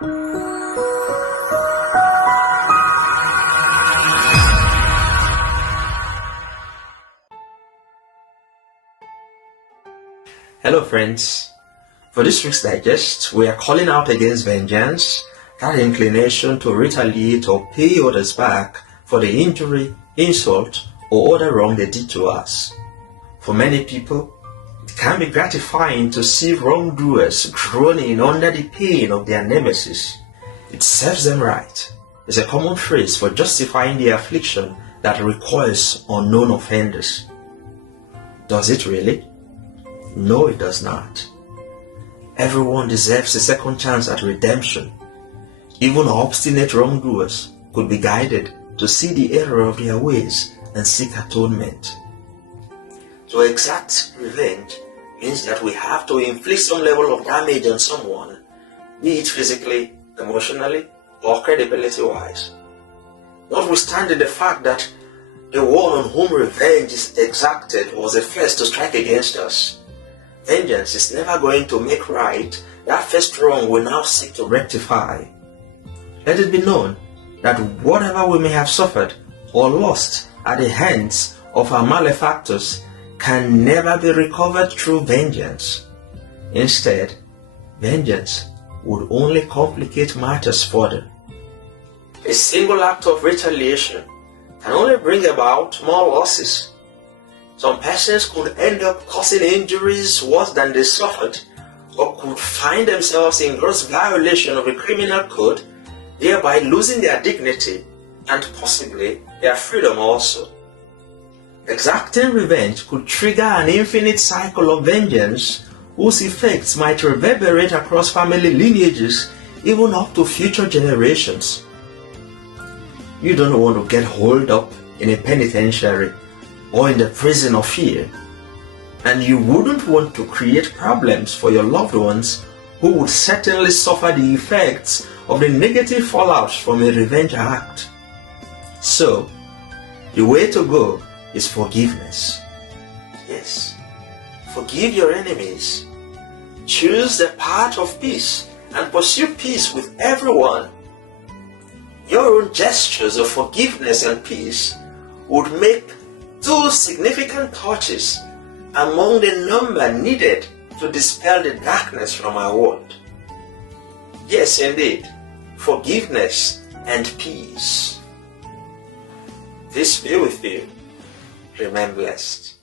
Hello friends, for this week's digest, we are calling out against vengeance, that inclination to retaliate or pay others back for the injury, insult, or other wrong they did to us. For many people, it can be gratifying to see wrongdoers groaning under the pain of their nemesis. It serves them right. It's a common phrase for justifying the affliction that recoils on known offenders. Does it really? No, it does not. Everyone deserves a second chance at redemption. Even obstinate wrongdoers could be guided to see the error of their ways and seek atonement. To exact revenge means that we have to inflict some level of damage on someone, be it physically, emotionally, or credibility-wise. Notwithstanding the fact that the one on whom revenge is exacted was the first to strike against us, vengeance is never going to make right that first wrong we now seek to rectify. Let it be known that whatever we may have suffered or lost at the hands of our malefactors can never be recovered through vengeance. Instead, vengeance would only complicate matters further. A single act of retaliation can only bring about more losses. Some persons could end up causing injuries worse than they suffered, or could find themselves in gross violation of the criminal code, thereby losing their dignity and possibly their freedom also. Exacting revenge could trigger an infinite cycle of vengeance whose effects might reverberate across family lineages even up to future generations. You don't want to get holed up in a penitentiary or in the prison of fear, and you wouldn't want to create problems for your loved ones who would certainly suffer the effects of the negative fallout from a revenge act. So, the way to go is forgiveness. Yes, forgive your enemies. Choose the path of peace and pursue peace with everyone. Your own gestures of forgiveness and peace would make 2 significant touches among the number needed to dispel the darkness from our world. Yes, indeed, forgiveness and peace. Peace be with you. Remain blessed.